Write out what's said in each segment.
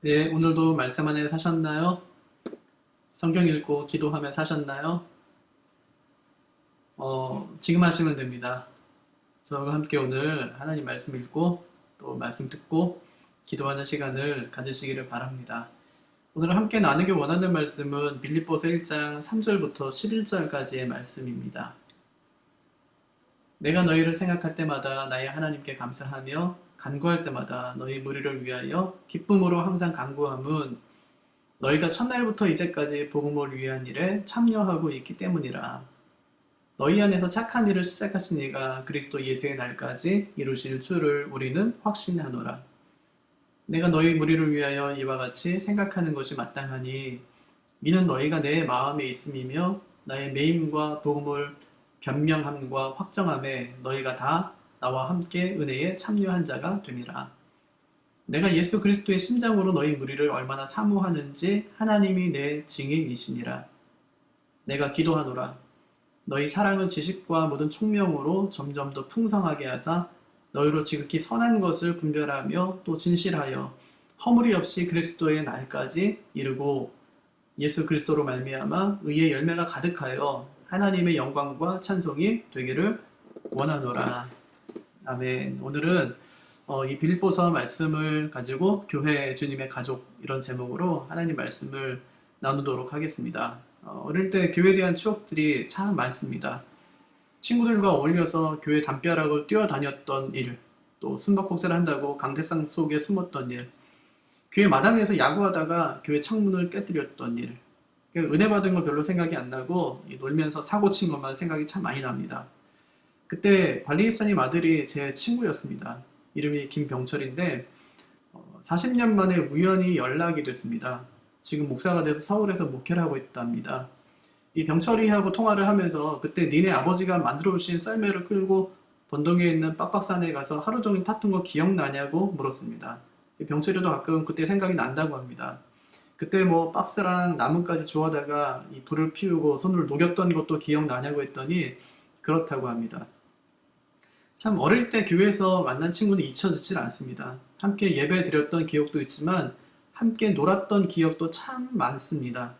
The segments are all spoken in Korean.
네, 오늘도 말씀 안에 사셨나요? 성경 읽고 기도하며 사셨나요? 지금 하시면 됩니다. 저와 함께 오늘 하나님 말씀 읽고 또 말씀 듣고 기도하는 시간을 가지시기를 바랍니다. 오늘 함께 나누기 원하는 말씀은 빌립보서 1장 3절부터 11절까지의 말씀입니다. 내가 너희를 생각할 때마다 나의 하나님께 감사하며 간구할 때마다 너희 무리를 위하여 기쁨으로 항상 간구함은 너희가 첫날부터 이제까지 복음을 위한 일에 참여하고 있기 때문이라. 너희 안에서 착한 일을 시작하신 이가 그리스도 예수의 날까지 이루실 줄을 우리는 확신하노라. 내가 너희 무리를 위하여 이와 같이 생각하는 것이 마땅하니 이는 너희가 내 마음에 있음이며 나의 매임과 복음을 변명함과 확정함에 너희가 다 나와 함께 은혜에 참여한 자가 됨이라. 내가 예수 그리스도의 심장으로 너희 무리를 얼마나 사모하는지 하나님이 내 증인이시니라. 내가 기도하노라. 너희 사랑은 지식과 모든 총명으로 점점 더 풍성하게 하사 너희로 지극히 선한 것을 분별하며 또 진실하여 허물이 없이 그리스도의 날까지 이르고 예수 그리스도로 말미암아 의의 열매가 가득하여 하나님의 영광과 찬송이 되기를 원하노라. 아멘. 오늘은 이 빌립보서 말씀을 가지고 교회 주님의 가족 이런 제목으로 하나님 말씀을 나누도록 하겠습니다. 어릴 때 교회에 대한 추억들이 참 많습니다. 친구들과 어울려서 교회 담벼락을 뛰어다녔던 일, 또 숨바꼭질을 한다고 강대상 속에 숨었던 일, 교회 마당에서 야구하다가 교회 창문을 깨뜨렸던 일, 은혜 받은 거 별로 생각이 안 나고 놀면서 사고 친 것만 생각이 참 많이 납니다. 그때 관리기사님 아들이 제 친구였습니다. 이름이 김병철인데 40년 만에 우연히 연락이 됐습니다. 지금 목사가 돼서 서울에서 목회를 하고 있답니다. 이 병철이하고 통화를 하면서 그때 니네 아버지가 만들어 오신 썰매를 끌고 번동에 있는 빡빡산에 가서 하루 종일 탔던 거 기억나냐고 물었습니다. 병철이도 가끔 그때 생각이 난다고 합니다. 그때 뭐 박스랑 나무까지 주워다가 이 불을 피우고 손을 녹였던 것도 기억나냐고 했더니 그렇다고 합니다. 참 어릴 때 교회에서 만난 친구는 잊혀지질 않습니다. 함께 예배 드렸던 기억도 있지만 함께 놀았던 기억도 참 많습니다.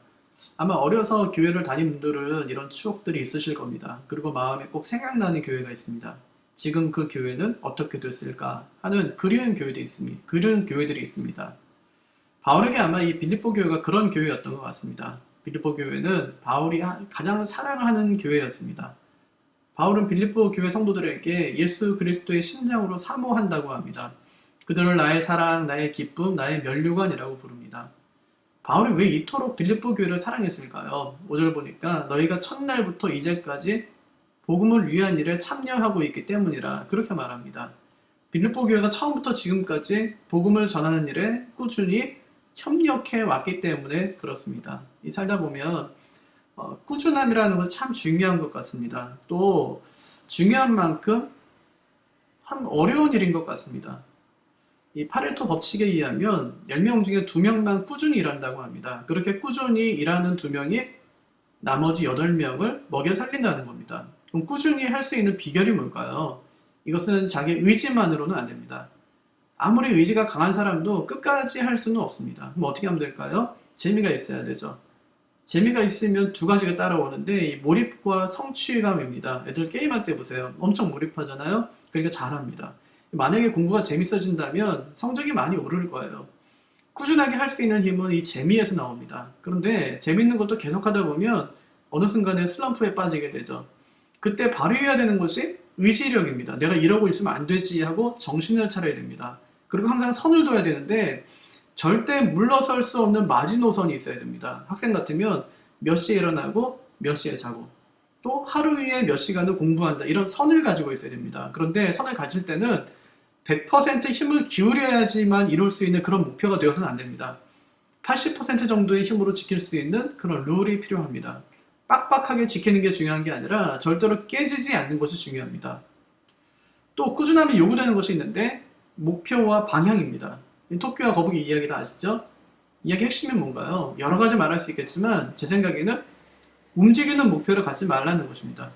아마 어려서 교회를 다닌 분들은 이런 추억들이 있으실 겁니다. 그리고 마음에 꼭 생각나는 교회가 있습니다. 지금 그 교회는 어떻게 됐을까 하는 그리운 교회들이 있습니다. 바울에게 아마 이 빌립보 교회가 그런 교회였던 것 같습니다. 빌립보 교회는 바울이 가장 사랑하는 교회였습니다. 바울은 빌립보 교회 성도들에게 예수 그리스도의 심장으로 사모한다고 합니다. 그들을 나의 사랑, 나의 기쁨, 나의 면류관이라고 부릅니다. 바울이 왜 이토록 빌립보 교회를 사랑했을까요? 5절 보니까 너희가 첫날부터 이제까지 복음을 위한 일에 참여하고 있기 때문이라 그렇게 말합니다. 빌립보 교회가 처음부터 지금까지 복음을 전하는 일에 꾸준히 협력해 왔기 때문에 그렇습니다. 이 살다 보면 꾸준함이라는 건 참 중요한 것 같습니다. 또 중요한 만큼 참 어려운 일인 것 같습니다. 이 파레토 법칙에 의하면 10명 중에 2명만 꾸준히 일한다고 합니다. 그렇게 꾸준히 일하는 2명이 나머지 8명을 먹여 살린다는 겁니다. 그럼 꾸준히 할 수 있는 비결이 뭘까요? 이것은 자기 의지만으로는 안 됩니다. 아무리 의지가 강한 사람도 끝까지 할 수는 없습니다. 그럼 어떻게 하면 될까요? 재미가 있어야 되죠. 재미가 있으면 두 가지가 따라오는데 이 몰입과 성취감입니다. 애들 게임할 때 보세요. 엄청 몰입하잖아요. 그러니까 잘합니다. 만약에 공부가 재밌어진다면 성적이 많이 오를 거예요. 꾸준하게 할 수 있는 힘은 이 재미에서 나옵니다. 그런데 재밌는 것도 계속하다 보면 어느 순간에 슬럼프에 빠지게 되죠. 그때 발휘해야 되는 것이 의지력입니다. 내가 이러고 있으면 안 되지 하고 정신을 차려야 됩니다. 그리고 항상 선을 둬야 되는데 절대 물러설 수 없는 마지노선이 있어야 됩니다. 학생 같으면 몇 시에 일어나고 몇 시에 자고 또 하루에 몇 시간을 공부한다. 이런 선을 가지고 있어야 됩니다. 그런데 선을 가질 때는 100% 힘을 기울여야지만 이룰 수 있는 그런 목표가 되어서는 안 됩니다. 80% 정도의 힘으로 지킬 수 있는 그런 룰이 필요합니다. 빡빡하게 지키는 게 중요한 게 아니라 절대로 깨지지 않는 것이 중요합니다. 또 꾸준함이 요구되는 것이 있는데 목표와 방향입니다. 토끼와 거북이 이야기 다 아시죠? 이야기 핵심이 뭔가요? 여러 가지 말할 수 있겠지만 제 생각에는 움직이는 목표를 갖지 말라는 것입니다.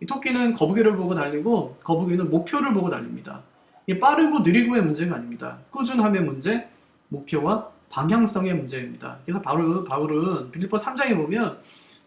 이 토끼는 거북이를 보고 달리고 거북이는 목표를 보고 달립니다. 이 빠르고 느리고의 문제가 아닙니다. 꾸준함의 문제, 목표와 방향성의 문제입니다. 그래서 바울은 빌립보 3장에 보면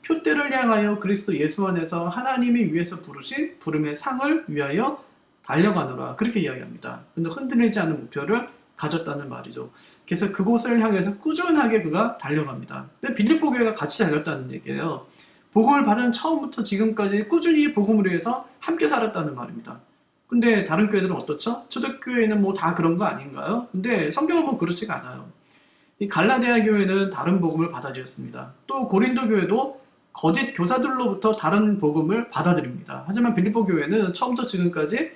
표대를 향하여 그리스도 예수 안에서 하나님이 위해서 부르신 부름의 상을 위하여 달려가노라 그렇게 이야기합니다. 근데 흔들리지 않는 목표를 가졌다는 말이죠. 그래서 그곳을 향해서 꾸준하게 그가 달려갑니다. 근데 빌립보 교회가 같이 달렸다는 얘기예요. 복음을 받은 처음부터 지금까지 꾸준히 복음을 위해서 함께 살았다는 말입니다. 근데 다른 교회들은 어떻죠? 초대교회는 뭐 다 그런 거 아닌가요? 근데 성경을 보면 그렇지가 않아요. 이 갈라디아 교회는 다른 복음을 받아들였습니다. 또 고린도 교회도 거짓 교사들로부터 다른 복음을 받아들입니다. 하지만 빌립보 교회는 처음부터 지금까지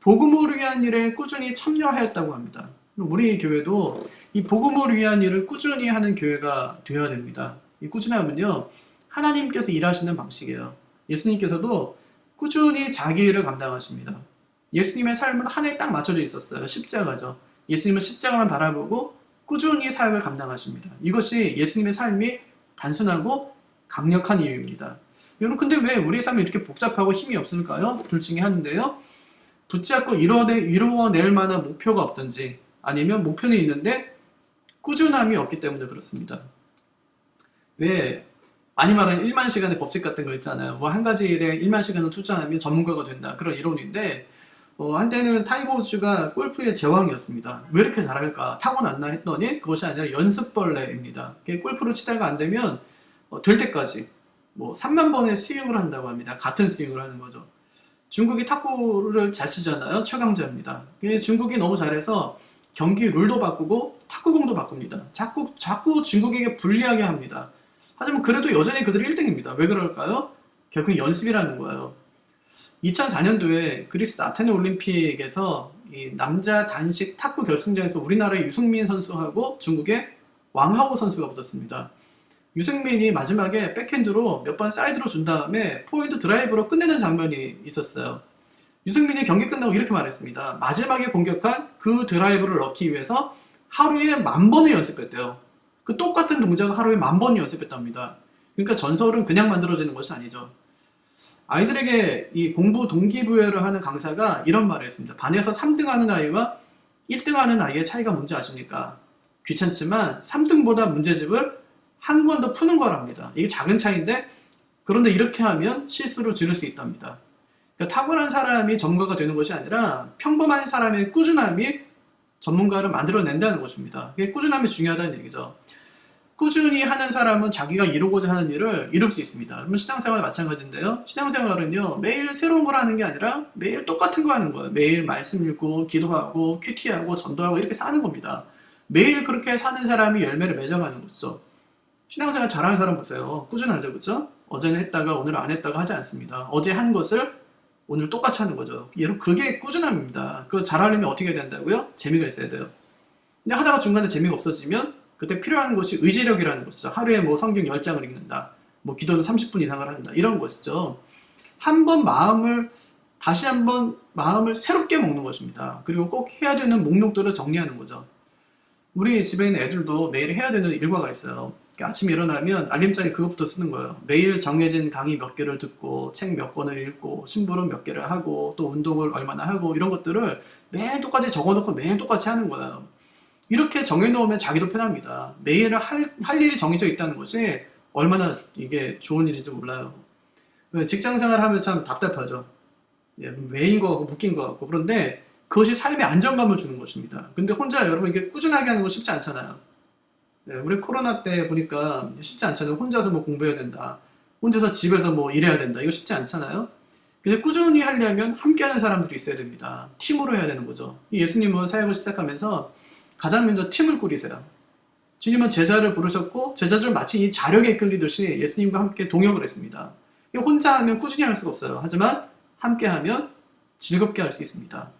복음을 위한 일에 꾸준히 참여하였다고 합니다. 우리 교회도 이 복음을 위한 일을 꾸준히 하는 교회가 되어야 됩니다. 이 꾸준함은요, 하나님께서 일하시는 방식이에요. 예수님께서도 꾸준히 자기 일을 감당하십니다. 예수님의 삶은 한 해에 딱 맞춰져 있었어요. 십자가죠. 예수님은 십자가만 바라보고 꾸준히 사역을 감당하십니다. 이것이 예수님의 삶이 단순하고 강력한 이유입니다. 여러분, 근데 왜 우리의 삶이 이렇게 복잡하고 힘이 없을까요? 둘 중에 하나인데요. 붙잡고 이루어낼 만한 목표가 없든지 아니면 목표는 있는데 꾸준함이 없기 때문에 그렇습니다. 왜 많이 말하는 1만 시간의 법칙 같은 거 있잖아요. 뭐 한 가지 일에 1만 시간을 투자하면 전문가가 된다. 그런 이론인데 한때는 타이거 우즈가 골프의 제왕이었습니다. 왜 이렇게 잘할까? 타고났나 했더니 그것이 아니라 연습벌레입니다. 골프를 치다가 안 되면 될 때까지 뭐 3만 번의 스윙을 한다고 합니다. 같은 스윙을 하는 거죠. 중국이 탁구를 잘 치잖아요. 최강자입니다. 중국이 너무 잘해서 경기 룰도 바꾸고 탁구공도 바꿉니다. 자꾸 중국에게 불리하게 합니다. 하지만 그래도 여전히 그들이 1등입니다. 왜 그럴까요? 결국 연습이라는 거예요. 2004년도에 그리스 아테네 올림픽에서 이 남자 단식 탁구 결승전에서 우리나라의 유승민 선수하고 중국의 왕하오 선수가 붙었습니다. 유승민이 마지막에 백핸드로 몇 번 사이드로 준 다음에 포인트 드라이브로 끝내는 장면이 있었어요. 유승민이 경기 끝나고 이렇게 말했습니다. 마지막에 공격한 그 드라이브를 넣기 위해서 하루에 10,000번을 연습했대요. 그 똑같은 동작을 하루에 10,000번을 연습했답니다. 그러니까 전설은 그냥 만들어지는 것이 아니죠. 아이들에게 이 공부 동기부여를 하는 강사가 이런 말을 했습니다. 반에서 3등하는 아이와 1등하는 아이의 차이가 뭔지 아십니까? 귀찮지만 3등보다 문제집을 한 번 더 푸는 거랍니다. 이게 작은 차이인데 그런데 이렇게 하면 실수를 줄일 수 있답니다. 그러니까 탁월한 사람이 전문가가 되는 것이 아니라 평범한 사람의 꾸준함이 전문가를 만들어낸다는 것입니다. 이게 꾸준함이 중요하다는 얘기죠. 꾸준히 하는 사람은 자기가 이루고자 하는 일을 이룰 수 있습니다. 그러면 신앙생활 마찬가지인데요. 신앙생활은요, 매일 새로운 걸 하는 게 아니라 매일 똑같은 거 하는 거예요. 매일 말씀 읽고 기도하고 큐티하고 전도하고 이렇게 사는 겁니다. 매일 그렇게 사는 사람이 열매를 맺어가는 거죠. 신앙생활 잘하는 사람 보세요. 꾸준하죠, 그렇죠? 어제는 했다가 오늘 안 했다가 하지 않습니다. 어제 한 것을 오늘 똑같이 하는 거죠. 여러분, 그게 꾸준함입니다. 그거 잘하려면 어떻게 해야 된다고요? 재미가 있어야 돼요. 근데 하다가 중간에 재미가 없어지면 그때 필요한 것이 의지력이라는 것이죠. 하루에 뭐 성경 10장을 읽는다. 뭐 기도는 30분 이상을 한다. 이런 것이죠. 다시 한번 마음을 새롭게 먹는 것입니다. 그리고 꼭 해야 되는 목록들을 정리하는 거죠. 우리 집에 있는 애들도 매일 해야 되는 일과가 있어요. 아침에 일어나면 알림장에 그것부터 쓰는 거예요. 매일 정해진 강의 몇 개를 듣고 책 몇 권을 읽고 심부름 몇 개를 하고 또 운동을 얼마나 하고 이런 것들을 매일 똑같이 적어놓고 매일 똑같이 하는 거예요. 이렇게 정해놓으면 자기도 편합니다. 매일 할 일이 정해져 있다는 것이 얼마나 이게 좋은 일인지 몰라요. 직장생활 하면 참 답답하죠. 매인 것 같고 묶인 것 같고. 그런데 그것이 삶의 안정감을 주는 것입니다. 근데 혼자 여러분 이게 꾸준하게 하는 건 쉽지 않잖아요. 우리 코로나 때 보니까 쉽지 않잖아요. 혼자서 뭐 공부해야 된다. 혼자서 집에서 뭐 일해야 된다. 이거 쉽지 않잖아요. 근데 꾸준히 하려면 함께하는 사람들이 있어야 됩니다. 팀으로 해야 되는 거죠. 예수님은 사역을 시작하면서 가장 먼저 팀을 꾸리세요. 주님은 제자를 부르셨고 제자들은 마치 이 자력에 이끌리듯이 예수님과 함께 동역을 했습니다. 혼자 하면 꾸준히 할 수가 없어요. 하지만 함께 하면 즐겁게 할 수 있습니다.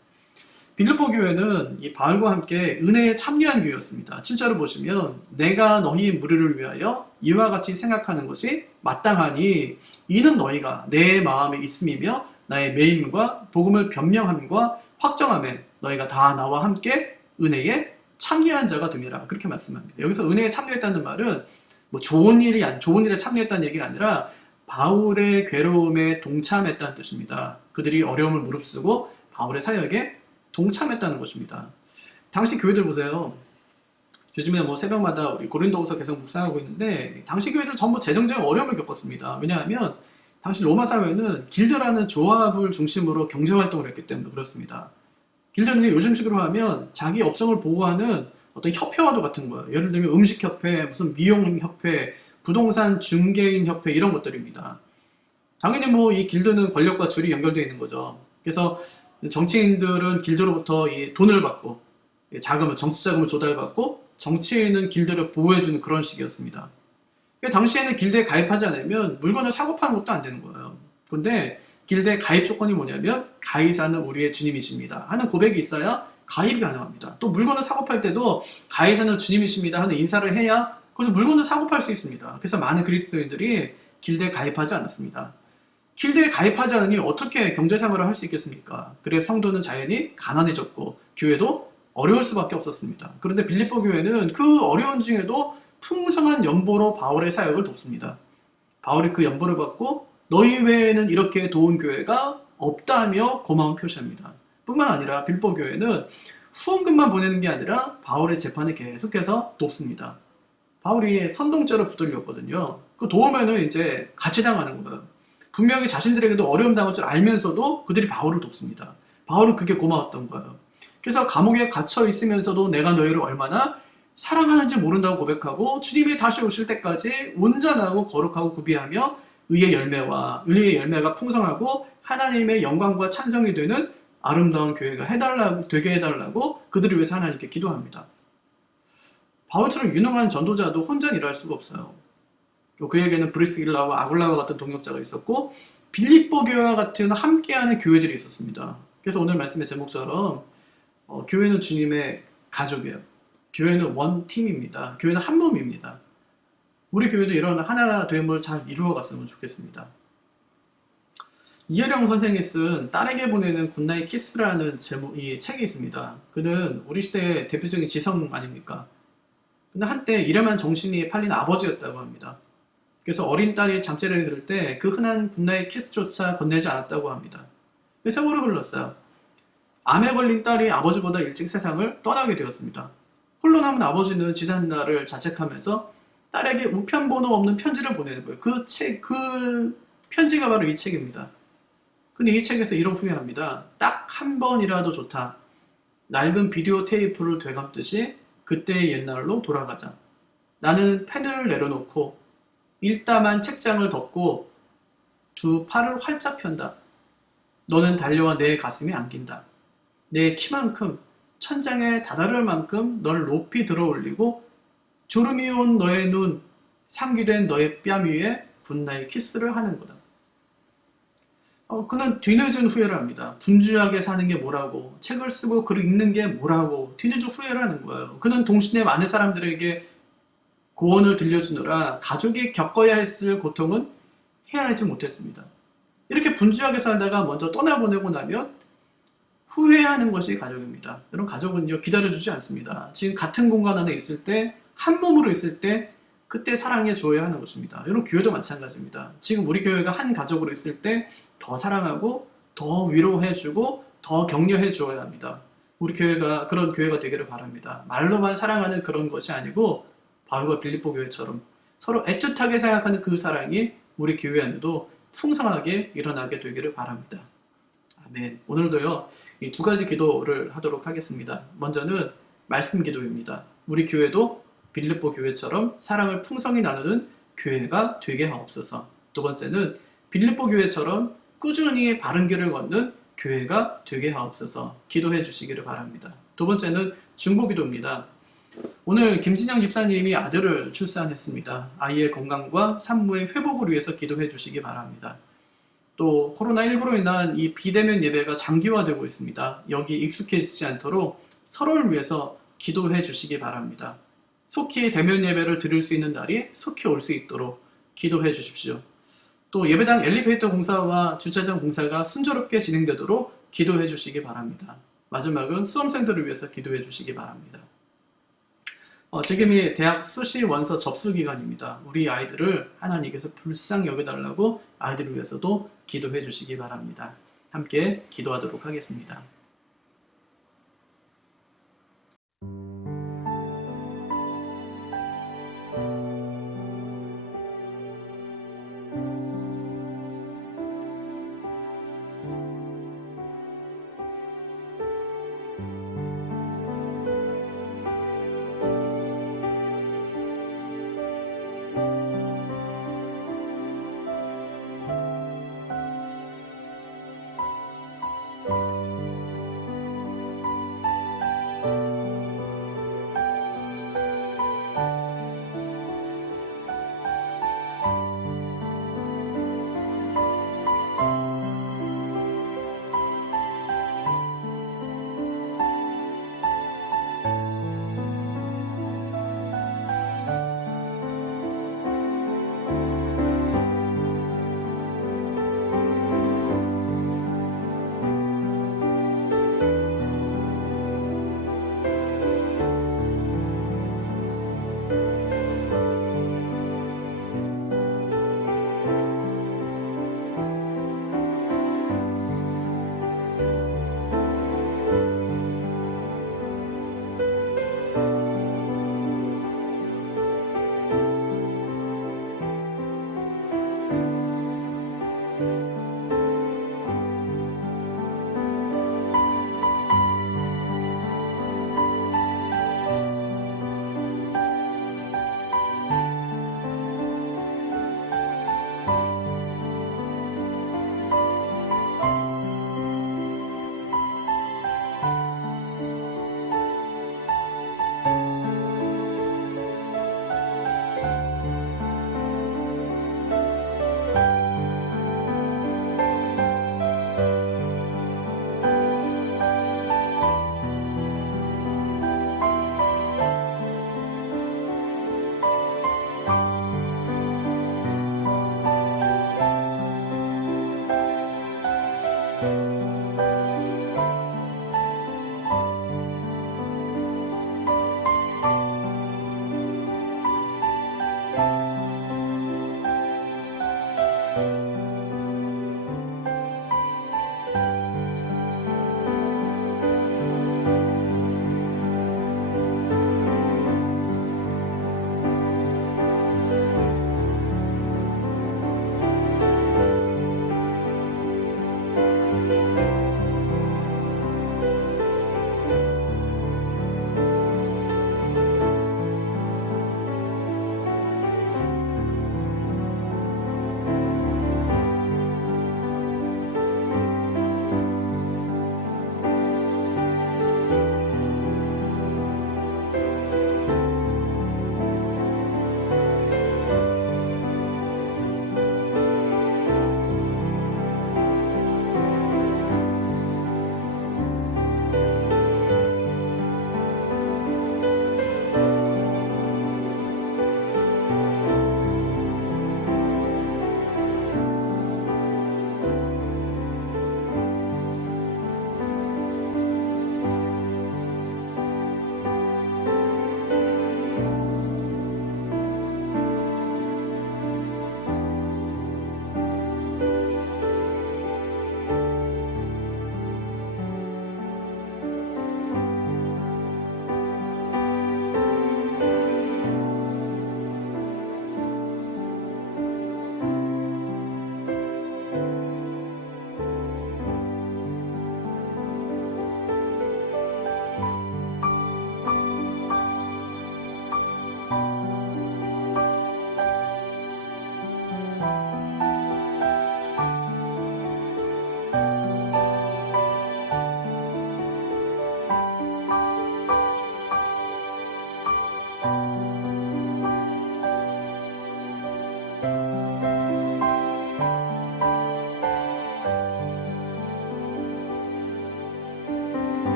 빌립보 교회는 이 바울과 함께 은혜에 참여한 교회였습니다. 7절을 보시면 내가 너희 무리를 위하여 이와 같이 생각하는 것이 마땅하니 이는 너희가 내 마음에 있음이며 나의 매임과 복음을 변명함과 확정함에 너희가 다 나와 함께 은혜에 참여한 자가 됨이라 그렇게 말씀합니다. 여기서 은혜에 참여했다는 말은 뭐 좋은 일에 참여했다는 얘기가 아니라 바울의 괴로움에 동참했다는 뜻입니다. 그들이 어려움을 무릅쓰고 바울의 사역에 동참했다는 것입니다. 당시 교회들 보세요. 요즘에 뭐 새벽마다 우리 고린도후서 계속 묵상하고 있는데 당시 교회들 전부 재정적인 어려움을 겪었습니다. 왜냐하면 당시 로마 사회는 길드라는 조합을 중심으로 경제 활동을 했기 때문에 그렇습니다. 길드는 요즘식으로 하면 자기 업종을 보호하는 어떤 협회와도 같은 거예요. 예를 들면 음식협회, 무슨 미용협회, 부동산 중개인 협회 이런 것들입니다. 당연히 뭐 이 길드는 권력과 줄이 연결되어 있는 거죠. 그래서 정치인들은 길드로부터 이 돈을 받고 자금을 정치 자금을 조달받고 정치인은 길드를 보호해주는 그런 식이었습니다. 당시에는 길드에 가입하지 않으면 물건을 사고 파는 것도 안 되는 거예요. 그런데 길드의 가입 조건이 뭐냐면 가이사는 우리의 주님이십니다 하는 고백이 있어야 가입이 가능합니다. 또 물건을 사고 팔 때도 가이사는 주님이십니다 하는 인사를 해야 그래서 물건을 사고 팔 수 있습니다. 그래서 많은 그리스도인들이 길드에 가입하지 않았습니다. 길드에 가입하지 않으니 어떻게 경제생활을 할 수 있겠습니까? 그래서 성도는 자연히 가난해졌고 교회도 어려울 수밖에 없었습니다. 그런데 빌립보 교회는 그 어려운 중에도 풍성한 연보로 바울의 사역을 돕습니다. 바울이 그 연보를 받고 너희 외에는 이렇게 도운 교회가 없다며 고마운 표시합니다. 뿐만 아니라 빌립보 교회는 후원금만 보내는 게 아니라 바울의 재판을 계속해서 돕습니다. 바울이 선동죄로 붙들렸거든요. 그 도우면은 이제 같이 당하는 거예요. 분명히 자신들에게도 어려움 당할 줄 알면서도 그들이 바울을 돕습니다. 바울은 그게 고마웠던 거예요. 그래서 감옥에 갇혀 있으면서도 내가 너희를 얼마나 사랑하는지 모른다고 고백하고 주님이 다시 오실 때까지 온전하고 거룩하고 구비하며 의의 열매가 풍성하고 하나님의 영광과 찬송이 되는 아름다운 교회가 되게 해달라고 그들을 위해서 하나님께 기도합니다. 바울처럼 유능한 전도자도 혼자 일할 수가 없어요. 그에게는 브리스길라와 아굴라와 같은 동역자가 있었고 빌립보 교회와 같은 함께하는 교회들이 있었습니다. 그래서 오늘 말씀의 제목처럼 교회는 주님의 가족이에요. 교회는 원팀입니다. 교회는 한 몸입니다. 우리 교회도 이런 하나가 됨을 잘 이루어갔으면 좋겠습니다. 이혜령 선생이 쓴 딸에게 보내는 굿나잇 키스라는 이 책이 있습니다. 그는 우리 시대의 대표적인 지성 아닙니까? 근데 한때 일에만 정신이 팔린 아버지였다고 합니다. 그래서 어린 딸이 잠자리를 들을 때 그 흔한 굿나잇 키스조차 건네지 않았다고 합니다. 세월이 흘렀어요. 암에 걸린 딸이 아버지보다 일찍 세상을 떠나게 되었습니다. 홀로 남은 아버지는 지난 날을 자책하면서 딸에게 우편번호 없는 편지를 보내는 거예요. 그 편지가 바로 이 책입니다. 근데 이 책에서 이런 후회합니다. 딱 한 번이라도 좋다. 낡은 비디오 테이프를 되감듯이 그때의 옛날로 돌아가자. 나는 펜을 내려놓고 일담한 책장을 덮고 두 팔을 활짝 편다. 너는 달려와 내 가슴에 안긴다. 내 키만큼 천장에 다다를 만큼 널 높이 들어 올리고 졸음이 온 너의 눈, 상기된 너의 뺨 위에 굿나잇 키스를 하는 거다. 그는 뒤늦은 후회를 합니다. 분주하게 사는 게 뭐라고, 책을 쓰고 글을 읽는 게 뭐라고 뒤늦은 후회를 하는 거예요. 그는 동시대 많은 사람들에게 고언을 들려주느라 가족이 겪어야 했을 고통은 헤아리지 못했습니다. 이렇게 분주하게 살다가 먼저 떠나보내고 나면 후회하는 것이 가족입니다. 여러분, 가족은요 기다려주지 않습니다. 지금 같은 공간 안에 있을 때, 한 몸으로 있을 때 그때 사랑해 주어야 하는 것입니다. 여러분, 교회도 마찬가지입니다. 지금 우리 교회가 한 가족으로 있을 때 더 사랑하고 더 위로해주고 더 격려해 주어야 합니다. 우리 교회가 그런 교회가 되기를 바랍니다. 말로만 사랑하는 그런 것이 아니고 바울과 빌립보 교회처럼 서로 애틋하게 생각하는 그 사랑이 우리 교회 안에도 풍성하게 일어나게 되기를 바랍니다. 아멘. 오늘도요 이 두 가지 기도를 하도록 하겠습니다. 먼저는 말씀 기도입니다. 우리 교회도 빌립보 교회처럼 사랑을 풍성히 나누는 교회가 되게 하옵소서. 두 번째는 빌립보 교회처럼 꾸준히 바른 길을 걷는 교회가 되게 하옵소서. 기도해 주시기를 바랍니다. 두 번째는 중보기도입니다. 오늘 김진영 집사님이 아들을 출산했습니다. 아이의 건강과 산모의 회복을 위해서 기도해 주시기 바랍니다. 또 코로나19로 인한 이 비대면 예배가 장기화되고 있습니다. 여기 익숙해지지 않도록 서로를 위해서 기도해 주시기 바랍니다. 속히 대면 예배를 드릴 수 있는 날이 속히 올 수 있도록 기도해 주십시오. 또 예배당 엘리베이터 공사와 주차장 공사가 순조롭게 진행되도록 기도해 주시기 바랍니다. 마지막은 수험생들을 위해서 기도해 주시기 바랍니다. 지금이 대학 수시 원서 접수 기간입니다. 우리 아이들을 하나님께서 불쌍히 여겨달라고 아이들을 위해서도 기도해 주시기 바랍니다. 함께 기도하도록 하겠습니다.